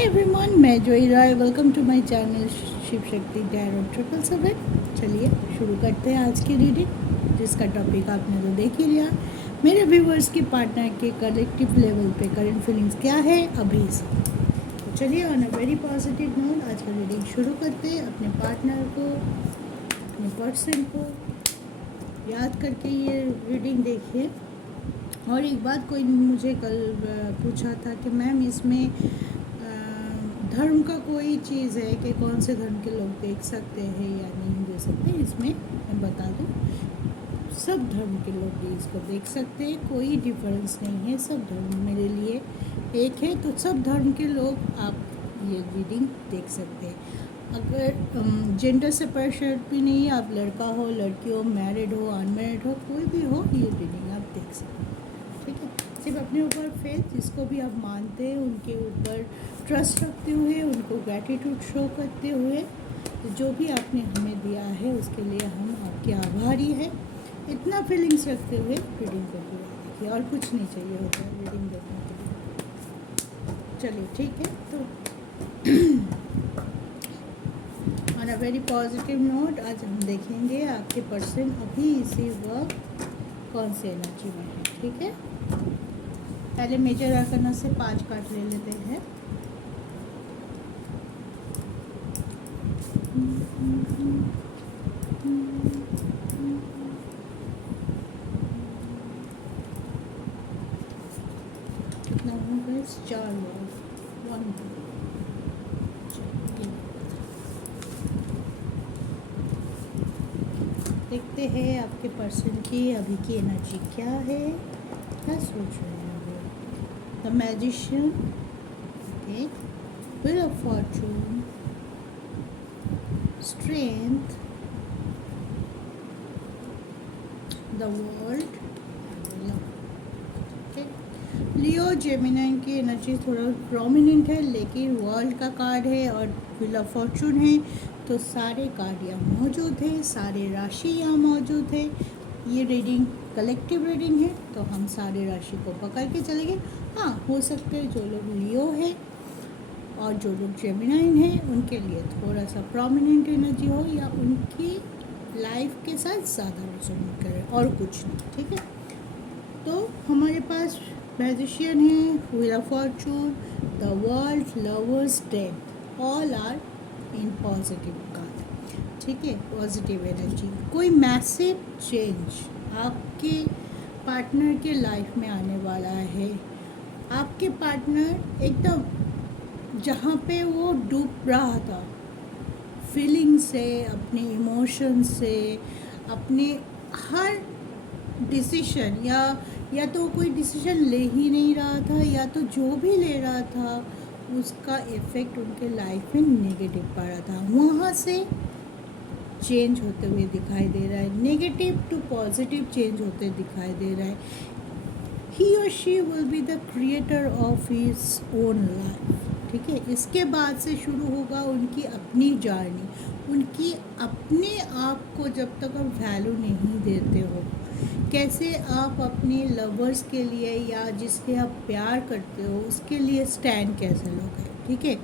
Everyone, मैं Joey Rai. Welcome to my channel Shiv Shakti tarot 777। चलिए शुरू करते हैं आज की रीडिंग, जिसका टॉपिक आपने तो देख ही लिया। मेरे व्यूवर्स की पार्टनर के कलेक्टिव लेवल पे करंट फीलिंग्स क्या है अभी से। तो चलिए on a very positive note आज का रीडिंग शुरू करते हैं। अपने पार्टनर को, अपने पर्सन को याद करके ये रीडिंग देखिए। और एक बात कोई मुझे कल पूछा था कि मैम इसमें धर्म का कोई चीज़ है कि कौन से धर्म के लोग देख सकते हैं या नहीं देख सकते। इसमें मैं बता दूं, सब धर्म के लोग भी इसको देख सकते हैं, कोई डिफरेंस नहीं है। सब धर्म मेरे लिए एक है, तो सब धर्म के लोग आप ये रीडिंग देख सकते हैं। अगर जेंडर सेपरेशन भी नहीं है, आप लड़का हो, लड़की हो, मैरिड हो, अनमैरिड हो, कोई भी हो, ये रीडिंग आप देख सकते हैं। ठीक है, सिर्फ अपने ऊपर फेथ, जिसको भी आप मानते हैं उनके ऊपर ट्रस्ट रखते हुए, उनको ग्रैटिट्यूड शो करते हुए, तो जो भी आपने हमें दिया है उसके लिए हम आपके आभारी हैं। इतना फीलिंग्स रखते हुए रीडिंग को पूरा देखिए, और कुछ नहीं चाहिए होता है रीडिंग देखने के लिए। चलिए ठीक है, तो on a very positive note आज हम देखेंगे आपके पर्सन अभी इसी वक्त कौन से एनर्जी में है। ठीक है, पहले मेजर आर्कना से 5 कार्ड ले लेते हैं। कितना होगा? 4 1 देखते हैं आपके पर्सन की अभी की एनर्जी क्या है, क्या सोच रहे हैं अभी। The magician, okay, wheel of Fortune, strength, the world, Leo Gemini की एनर्जी थोड़ा प्रोमिनेंट है, लेकिन वर्ल्ड का कार्ड है और व्हील ऑफ फॉर्चून है, तो सारे कार्ड यहाँ मौजूद है, सारे राशि यहाँ मौजूद है। ये रीडिंग कलेक्टिव रीडिंग है, तो हम सारे राशि को पकड़ के चलेंगे। हाँ, हो सकते हैं जो लोग लियो है और जो लोग जेमिनाई हैं उनके लिए थोड़ा सा प्रोमिनेंट एनर्जी हो, या उनकी लाइफ के साथ ज़्यादा रेजोनेट करे, और कुछ नहीं। ठीक है, तो हमारे पास मैजिशियन है, wheel of fortune, the world, lovers, death, all are in positive card. ठीक है, पॉजिटिव एनर्जी, कोई मैसिव चेंज आपके पार्टनर के लाइफ में आने वाला है। आपके पार्टनर एकदम जहाँ पे वो डूब रहा था फीलिंग से, अपने इमोशन से, अपने हर डिसीजन या तो कोई डिसीजन ले ही नहीं रहा था, या तो जो भी ले रहा था उसका इफ़ेक्ट उनके लाइफ में नेगेटिव पड़ा था, वहाँ से चेंज होते हुए दिखाई दे रहा है। नेगेटिव टू पॉजिटिव चेंज होते दिखाई दे रहा है। ही और she will be the creator of his own life. ठीक है, इसके बाद से शुरू होगा उनकी अपनी जर्नी। उनकी अपने आप को जब तक आप वैल्यू नहीं देते हो, कैसे आप अपने लवर्स के लिए या जिसके आप प्यार करते हो उसके लिए स्टैंड कैसे लोगे। ठीक है,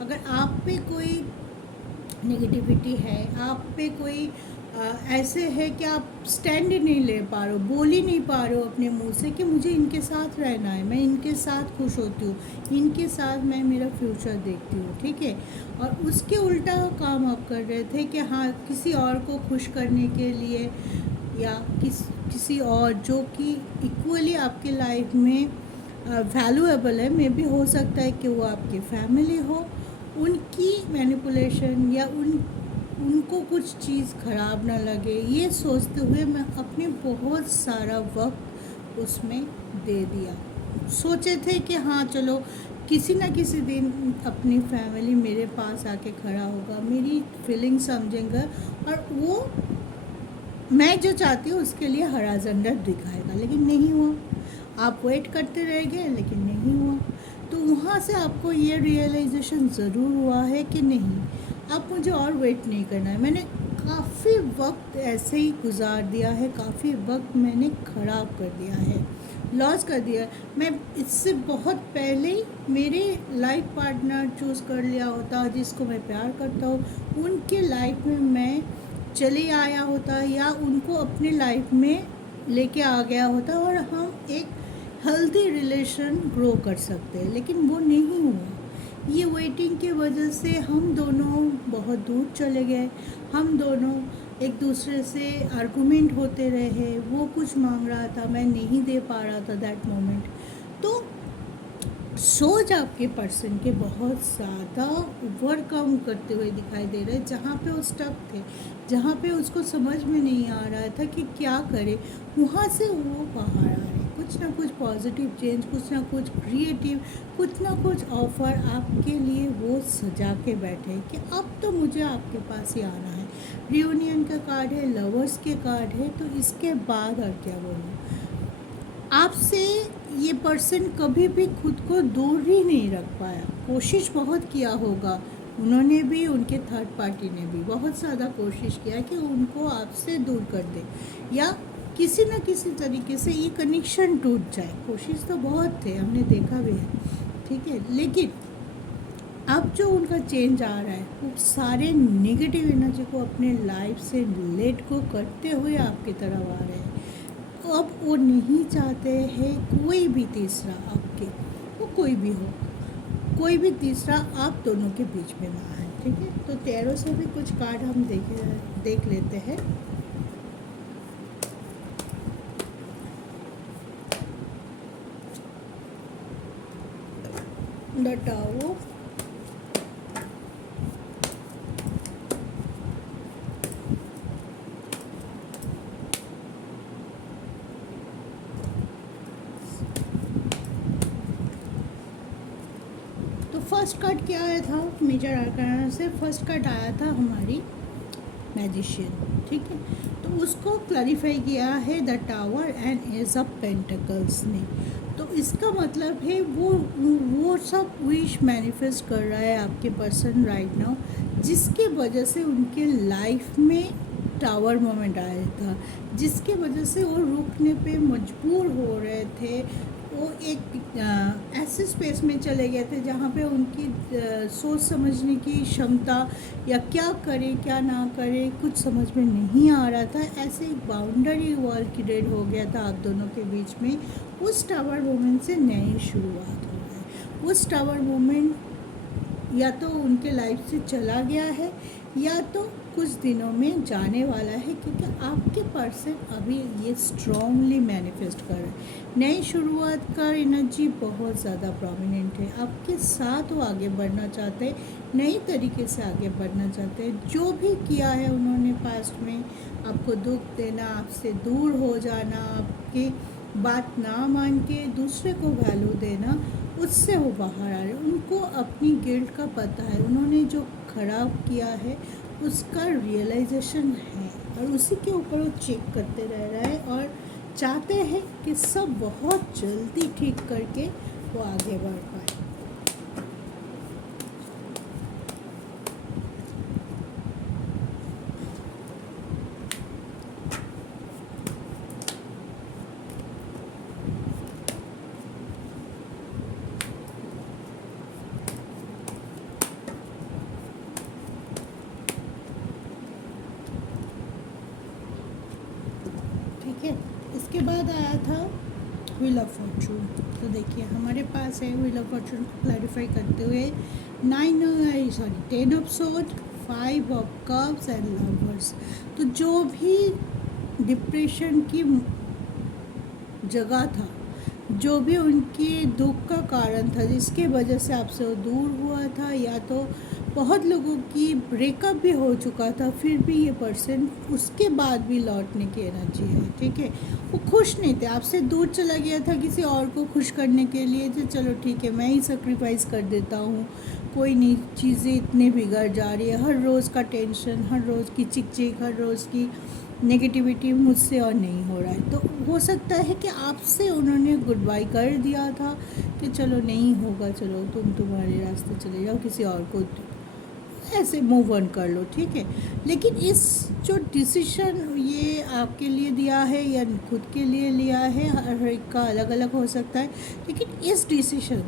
अगर आप पे कोई नेगेटिविटी है, आप पे कोई ऐसे है कि आप स्टैंड ही नहीं ले पा रहे हो, बोल ही नहीं पा रहे हो अपने मुंह से कि मुझे इनके साथ रहना है, मैं इनके साथ खुश होती हूँ, इनके साथ मैं मेरा फ्यूचर देखती हूँ। ठीक है, और उसके उल्टा काम आप कर रहे थे कि हाँ, किसी और को खुश करने के लिए, या किसी और जो कि इक्वली आपके लाइफ में वैल्यूएबल है, मे भी हो सकता है कि वो आपकी फैमिली हो, उनकी मैनिपुलेशन या उनको कुछ चीज़ ख़राब ना लगे, ये सोचते हुए मैं अपने बहुत सारा वक्त उसमें दे दिया। सोचे थे कि हाँ चलो किसी ना किसी दिन अपनी फैमिली मेरे पास आके खड़ा होगा, मेरी फीलिंग समझेंगे, और वो मैं जो चाहती हूँ उसके लिए हरा झंडा दिखाएगा, लेकिन नहीं हुआ। आप वेट करते रह गए, लेकिन नहीं हुआ। तो वहाँ से आपको ये रियलाइजेशन ज़रूर हुआ है कि नहीं, अब मुझे और वेट नहीं करना है। मैंने काफ़ी वक्त ऐसे ही गुजार दिया है, काफ़ी वक्त मैंने ख़राब कर दिया है, लॉस कर दिया। मैं इससे बहुत पहले ही मेरे लाइफ पार्टनर चूज़ कर लिया होता जिसको मैं प्यार करता हूँ, उनके लाइफ में मैं चले आया होता या उनको अपने लाइफ में लेके आ गया होता और हम एक हेल्दी रिलेशन ग्रो कर सकते हैं, लेकिन वो नहीं हुआ। ये वेटिंग की वजह से हम दोनों बहुत दूर चले गए। हम दोनों एक दूसरे से आर्गूमेंट होते रहे, वो कुछ मांग रहा था, मैं नहीं दे पा रहा था दैट मोमेंट। तो सोच आपके पर्सन के बहुत ज़्यादा ओवरकम करते हुए दिखाई दे रहे हैं, जहाँ पे वो स्टक थे, जहाँ पे उसको समझ में नहीं आ रहा था कि क्या करे, वहाँ से वो बाहर आ रहे हैं। कुछ ना कुछ पॉजिटिव चेंज, कुछ ना कुछ क्रिएटिव, कुछ ना कुछ ऑफ़र आपके लिए वो सजा के बैठे कि अब तो मुझे आपके पास ही आना है। रियूनियन का कार्ड है, लवर्स के कार्ड है, तो इसके बाद और क्या बोलूँ, आपसे ये पर्सन कभी भी खुद को दूर ही नहीं रख पाया। कोशिश बहुत किया होगा उन्होंने भी, उनके थर्ड पार्टी ने भी बहुत ज़्यादा कोशिश किया कि उनको आपसे दूर कर दे या किसी न किसी तरीके से ये कनेक्शन टूट जाए। कोशिश तो बहुत थे, हमने देखा भी है, ठीक है। लेकिन अब जो उनका चेंज आ रहा है, वो सारे नेगेटिव एनर्जी को अपने लाइफ से लेट को करते हुए आपकी तरफ आ रहे हैं। अब वो नहीं चाहते हैं कोई भी तीसरा आपके, वो कोई भी हो, कोई भी तीसरा आप दोनों के बीच में ना आए, ठीक है। तो टैरो से भी कुछ कार्ड हम देख लेते हैं। द टावर, तो फर्स्ट कार्ड क्या आया था मेजर आर्काना से? फर्स्ट कार्ड आया था हमारी मैजिशियन, ठीक है। तो उसको क्लैरिफाई किया है the tower and ace of pentacles ने। तो इसका मतलब है वो सब विश मैनिफेस्ट कर रहा है आपके पर्सन राइट नाउ, जिसके वजह से उनके लाइफ में टावर मोमेंट आया था, जिसके वजह से वो रुकने पे मजबूर हो रहे थे। वो एक ऐसे स्पेस में चले गए थे जहाँ पे उनकी सोच समझने की क्षमता या क्या करे क्या ना करे कुछ समझ में नहीं आ रहा था। ऐसे एक बाउंड्री वॉल क्रिएट हो गया था आप दोनों के बीच में। उस टावर मोमेंट से नई शुरुआत हो रहा है। उस टावर मोमेंट या तो उनके लाइफ से चला गया है या तो कुछ दिनों में जाने वाला है, क्योंकि आपके पर्सन अभी ये स्ट्रॉन्गली मैनिफेस्ट कर रहे हैं। नई शुरुआत का एनर्जी बहुत ज़्यादा प्रोमिनेंट है आपके साथ। वो आगे बढ़ना चाहते हैं, नई तरीके से आगे बढ़ना चाहते हैं। जो भी किया है उन्होंने पास्ट में, आपको दुख देना, आपसे दूर हो जाना, आपकी बात ना मान के दूसरे को वैल्यू देना, उससे वो बाहर आ रहे हैं। उनको अपनी गिल्ट का पता है, उन्होंने जो खराब किया है उसका रियलाइजेशन है और उसी के ऊपर वो चेक करते रह रहा है और चाहते हैं कि सब बहुत जल्दी ठीक करके वो आगे बढ़ पाए। ठीक है, इसके बाद आया था व्हील ऑफ फॉर्चून। तो देखिए हमारे पास है व्हील ऑफ फॉर्चून को क्लैरिफाई करते हुए 10 of sword, 5 of cups and lovers. तो जो भी डिप्रेशन की जगह था, जो भी उनकी दुख का कारण था, जिसके वजह से आपसे वो दूर हुआ था, या तो बहुत लोगों की ब्रेकअप भी हो चुका था, फिर भी ये पर्सन उसके बाद भी लौटने की एनर्जी है, ठीक है। वो खुश नहीं थे, आपसे दूर चला गया था किसी और को खुश करने के लिए, तो चलो ठीक है मैं ही सेक्रीफाइस कर देता हूँ, कोई नहीं, चीज़ें इतने बिगड़ जा रही है, हर रोज़ का टेंशन, हर रोज़ की चिक चिक, हर रोज़ की नेगेटिविटी मुझसे और नहीं हो रहा है। तो हो सकता है कि आपसे उन्होंने गुड बाय कर दिया था कि चलो नहीं होगा, चलो तुम तुम्हारे रास्ते चले जाओ, किसी और को ऐसे मूव ऑन कर लो, ठीक है। लेकिन इस जो डिसीजन ये आपके लिए दिया है या खुद के लिए लिया है, हर एक का अलग अलग हो सकता है, लेकिन इस डिसीजन,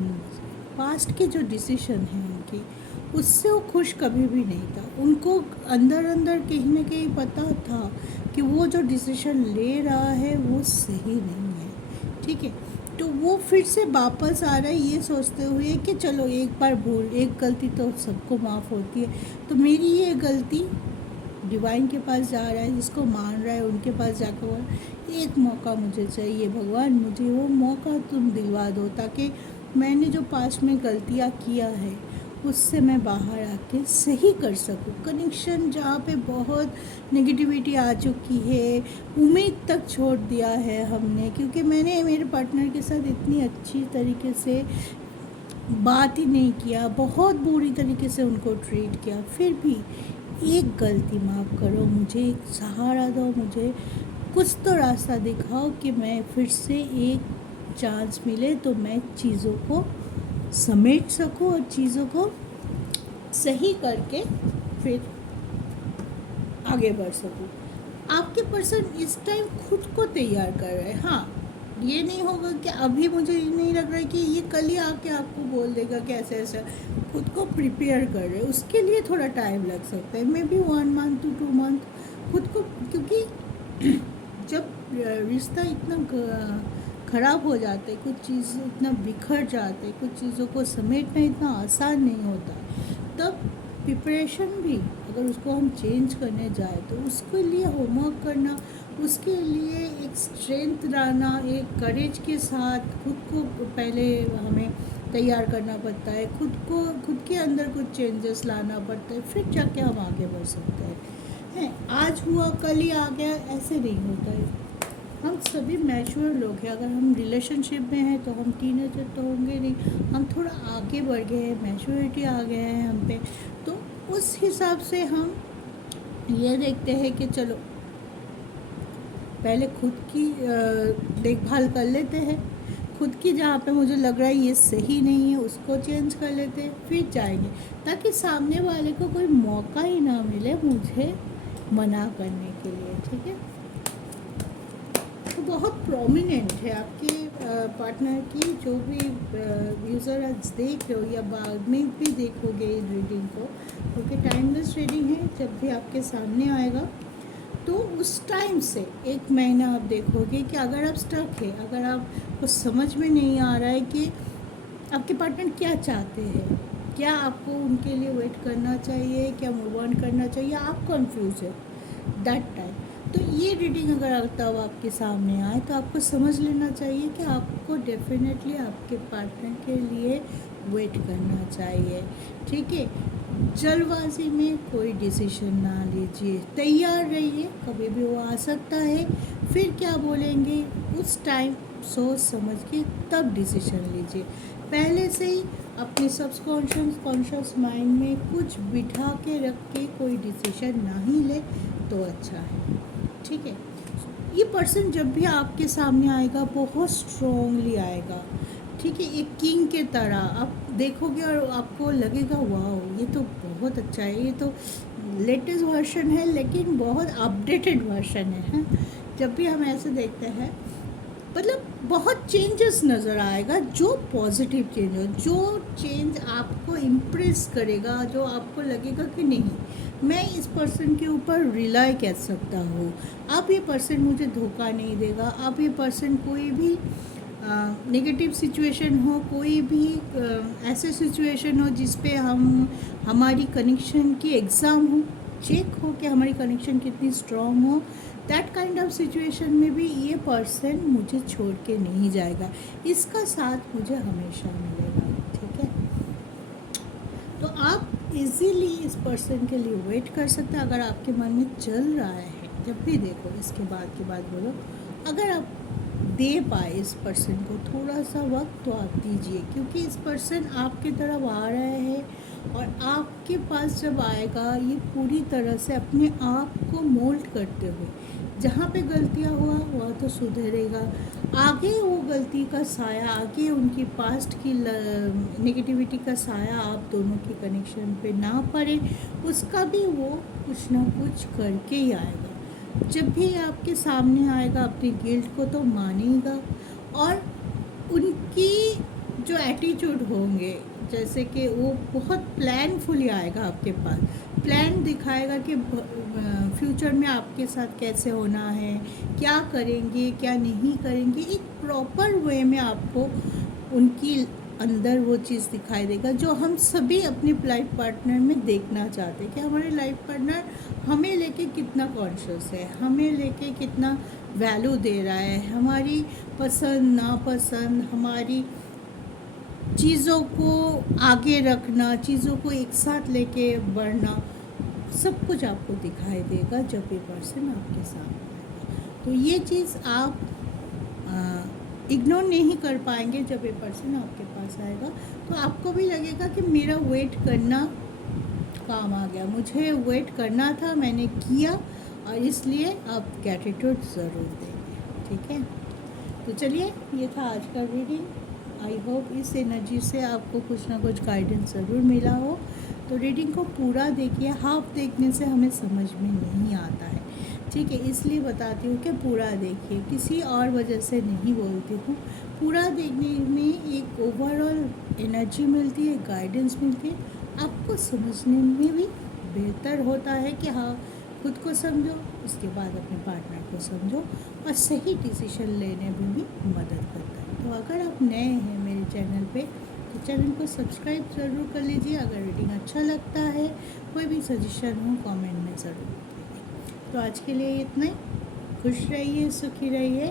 पास्ट के जो डिसीजन हैं उनके, उससे वो खुश कभी भी नहीं था। उनको अंदर अंदर कहीं ना कहीं पता था कि वो जो डिसीजन ले रहा है वो सही नहीं है, ठीक है। तो वो फिर से वापस आ रहा है ये सोचते हुए कि चलो एक बार भूल, एक गलती तो सबको माफ़ होती है, तो मेरी ये गलती डिवाइन के पास जा रहा है, जिसको मान रहा है उनके पास जाकर बोल, एक मौका मुझे चाहिए भगवान, मुझे वो मौका तुम दिलवा दो, ताकि मैंने जो पास्ट में गलतियाँ किया है उससे मैं बाहर आके सही कर सकूं। कनेक्शन जहाँ पे बहुत नेगेटिविटी आ चुकी है, उम्मीद तक छोड़ दिया है हमने, क्योंकि मैंने मेरे पार्टनर के साथ इतनी अच्छी तरीके से बात ही नहीं किया, बहुत बुरी तरीके से उनको ट्रीट किया, फिर भी एक गलती माफ़ करो, मुझे एक सहारा दो, मुझे कुछ तो रास्ता दिखाओ कि मैं फिर से एक चांस मिले तो मैं चीज़ों को समेट सकूं और चीज़ों को सही करके फिर आगे बढ़ सकूं। आपके पर्सन इस टाइम खुद को तैयार कर रहे हैं। हाँ, ये नहीं होगा कि अभी मुझे ये नहीं लग रहा है कि ये कल ही आके आपको बोल देगा कि ऐसे ऐसा, खुद को प्रिपेयर कर रहे हैं, उसके लिए थोड़ा टाइम लग सकता है, may be 1 month to 2 month खुद को, क्योंकि जब रिश्ता इतना ख़राब हो जाता है, कुछ चीज़ इतना बिखर जाते हैं, कुछ चीज़ों को समेटना इतना आसान नहीं होता, तब प्रिपरेशन भी अगर उसको हम चेंज करने जाए तो उसके लिए होमवर्क करना, उसके लिए एक स्ट्रेंथ लाना, एक करेज के साथ खुद को पहले हमें तैयार करना पड़ता है, खुद के अंदर कुछ चेंजेस लाना पड़ता है, फिर जाके हम आगे बढ़ सकते हैं। आज हुआ कल ही आ गया, ऐसे नहीं होता है। हम सभी मैच्योर लोग हैं, अगर हम रिलेशनशिप में हैं तो हम टीनेजर तो होंगे नहीं, हम थोड़ा आगे बढ़ गए हैं, मैच्योरिटी आ गया है हम पे, तो उस हिसाब से हम ये देखते हैं कि चलो पहले खुद की देखभाल कर लेते हैं, खुद की जहाँ पे मुझे लग रहा है ये सही नहीं है उसको चेंज कर लेते हैं, फिर जाएंगे, ताकि सामने वाले को कोई मौका ही ना मिले मुझे मना करने के लिए, ठीक है। तो बहुत प्रोमिनेंट है आपके पार्टनर की, जो भी यूज़र आज देख रहे हो या बाद में भी देखोगे इस रीडिंग को, क्योंकि टाइमलेस रीडिंग है, जब भी आपके सामने आएगा तो उस टाइम से 1 महीना आप देखोगे कि अगर आप स्टक है, अगर आपको समझ में नहीं आ रहा है कि आपके पार्टनर क्या चाहते हैं, क्या आपको उनके लिए वेट करना चाहिए, क्या मूव ऑन करना चाहिए, आप कंफ्यूज है दैट टाइम, तो ये रीडिंग अगर तब आपके सामने आए तो आपको समझ लेना चाहिए कि आपको डेफिनेटली आपके पार्टनर के लिए वेट करना चाहिए, ठीक है। जल्दबाजी में कोई डिसीजन ना लीजिए, तैयार रहिए, कभी भी वो आ सकता है, फिर क्या बोलेंगे उस टाइम सोच समझ के तब डिसीजन लीजिए। पहले से ही अपने सबकॉन्शियस कॉन्शियस माइंड में कुछ बिठा के रख के कोई डिसीजन ना ही ले तो अच्छा है, ठीक है। ये पर्सन जब भी आपके सामने आएगा बहुत स्ट्रॉन्गली आएगा, ठीक है, एक किंग के तरह आप देखोगे और आपको लगेगा वाह ये तो बहुत अच्छा है, ये तो लेटेस्ट वर्जन है, लेकिन बहुत अपडेटेड वर्जन है। जब भी हम ऐसे देखते हैं मतलब बहुत चेंजेस नज़र आएगा, जो पॉजिटिव चेंज हो, जो चेंज आपको इम्प्रेस करेगा, जो आपको लगेगा कि नहीं मैं इस पर्सन के ऊपर रिलाई कर सकता हूँ, अब ये पर्सन मुझे धोखा नहीं देगा, अब ये पर्सन कोई भी नेगेटिव सिचुएशन हो, कोई भी ऐसे सिचुएशन हो जिस पे हमारी कनेक्शन की एग्ज़ाम हो, चेक हो कि हमारी कनेक्शन कितनी स्ट्रॉन्ग हो, दैट काइंड ऑफ सिचुएशन में भी ये पर्सन मुझे छोड़ के नहीं जाएगा, इसका साथ मुझे हमेशा मिलेगा, ठीक है। तो आप इजीली इस पर्सन के लिए वेट कर सकते हैं। अगर आपके मन में चल रहा है, जब भी देखो इसके बाद की बात बोलो, अगर आप दे पाए इस पर्सन को थोड़ा सा वक्त तो आप दीजिए, क्योंकि इस पर्सन आपकी तरफ आ रहे हैं और आपके पास जब आएगा ये पूरी तरह से अपने आप को मोल्ड करते हुए, जहाँ पे गलतियाँ हुआ वह तो सुधरेगा, आगे वो गलती का साया, आगे उनकी पास्ट की नेगेटिविटी का साया आप दोनों के कनेक्शन पे ना पड़े, उसका भी वो कुछ ना कुछ करके ही आएगा। जब भी आपके सामने आएगा अपनी गिल्ट को तो मानेगा, और उनकी जो एटीट्यूड होंगे, जैसे कि वो बहुत प्लानफुली आएगा आपके पास, प्लान दिखाएगा कि फ्यूचर में आपके साथ कैसे होना है, क्या करेंगे क्या नहीं करेंगे, एक प्रॉपर वे में आपको उनकी अंदर वो चीज़ दिखाई देगा जो हम सभी अपने लाइफ पार्टनर में देखना चाहते हैं, कि हमारे लाइफ पार्टनर हमें लेके कितना कॉन्शियस है, हमें लेके कितना वैल्यू दे रहा है, हमारी पसंद नापसंद, हमारी चीज़ों को आगे रखना, चीज़ों को एक साथ लेके बढ़ना, सब कुछ आपको दिखाई देगा जब ये पर्सन आपके सामने आएगा। तो ये चीज़ आप इग्नोर नहीं कर पाएंगे। जब ये पर्सन आपके पास आएगा तो आपको भी लगेगा कि मेरा वेट करना काम आ गया, मुझे वेट करना था, मैंने किया, और इसलिए आप ग्रैटिट्यूड ज़रूर देंगे। ठीक है, तो चलिए ये था आज का रीडिंग। आई होप इस एनर्जी से आपको कुछ ना कुछ गाइडेंस ज़रूर मिला हो। तो रीडिंग को पूरा देखिए, हाफ देखने से हमें समझ में नहीं आता है, ठीक है, इसलिए बताती हूँ कि पूरा देखिए, किसी और वजह से नहीं बोलती हूँ। पूरा देखने में एक ओवरऑल एनर्जी मिलती है, गाइडेंस मिलती है, आपको समझने में भी बेहतर होता है कि हाँ, खुद को समझो, उसके बाद अपने पार्टनर को समझो, और सही डिसीजन लेने में भी मदद करता है। तो अगर आप नए हैं मेरे चैनल पे तो चैनल को सब्सक्राइब ज़रूर कर लीजिए। अगर रीडिंग अच्छा लगता है, कोई भी सजेशन हो कमेंट में ज़रूर बताइए। तो आज के लिए इतना ही। खुश रहिए, सुखी रहिए,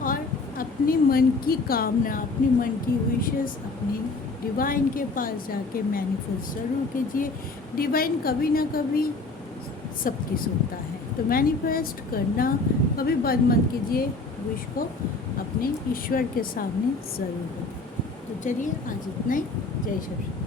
और अपने मन की कामना, अपनी मन की विशेस अपनी डिवाइन के पास जाके मैनिफेस्ट ज़रूर कीजिए। डिवाइन कभी ना कभी सबकी सुनता है, तो मैनिफेस्ट करना कभी बंद मत कीजिए, विश को अपने ईश्वर के सामने ज़रूर बताइए। तो चलिए आज इतना ही। जय श्री कृष्ण।